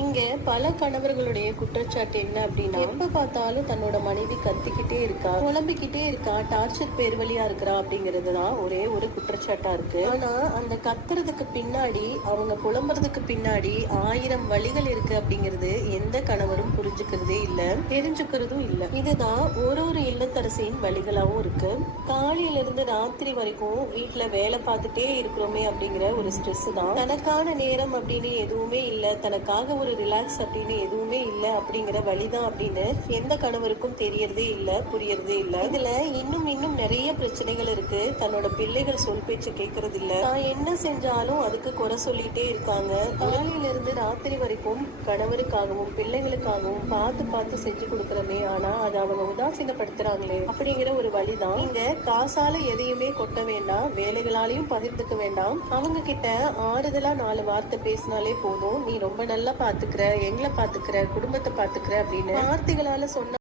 இங்க பல கணவர்களுடைய குற்றச்சாட்டு என்ன அப்படின்னா, எப்ப பார்த்தாலும் தன்னோட மனைவி கத்திக்கிட்டே இருக்கா, புலம்பிக்கிட்டே இருக்கா, டார்ச்சர் பேர் வழியா இருக்கிறா அப்படிங்கறதுதான் ஒரே ஒரு குற்றச்சாட்டா இருக்கு. ஆனா அந்த கத்துறதுக்கு பின்னாடி, அவங்க புலம்புறதுக்கு பின்னாடி 1000 வழிகள் இருக்கு அப்படிங்கிறது எந்த கணவரும் புரிஞ்சுக்கிறதே இல்ல, தெரிஞ்சுக்கிறதும் இல்ல. இதுதான் ஒரு இல்லத்தரசியின் வழிகளாவும் இருக்கு. காலையில இருந்து ராத்திரி வரைக்கும் வீட்டுல வேலை பார்த்துட்டே இருக்கிறோமே அப்படிங்கிற ஒரு ஸ்ட்ரெஸ் தான். தனக்கான நேரம் அப்படின்னு எதுவுமே இல்ல, தனக்காக ஒரு ரிலாக்ஸ் அப்படின்னு எதுவுமே இல்ல அப்படிங்கிற வழிதான் அப்படின்னு எந்த கணவருக்கும் தெரியறதே இல்ல, புரியறதே இல்ல. இதுல இன்னும் நிறைய பிரச்சனைகள் இருக்கு. தன்னோட பிள்ளைகள் சொல் பேச்சு கேட்கறது இல்ல, நான் என்ன செஞ்சாலும் அதுக்கு குறை சொல்லிட்டே இருக்காங்க. காலையில இருந்து ராத்திரி வரைக்கும் கணவருக்காகவும் பிள்ளைகளுக்காகவும் பார்த்து பார்த்து செஞ்சு கொடுக்கறமே, ஆனா அதை அவங்க உதாசீனப்படுத்துறாங்களே அப்படிங்கிற ஒரு வழிதான். நீங்க காசால எதையுமே கொட்ட வேண்டாம், வேலைகளாலையும் பகிர்ந்துக்க வேண்டாம். அவங்க கிட்ட ஆறுதலா 4 வார்த்தை பேசினாலே போதும். நீ ரொம்ப நல்லா பாத்துக்கிற, எங்களை பாத்துக்கிற, குடும்பத்தை பாத்துக்கிற அப்படின்னு வார்த்தைகளால சொன்ன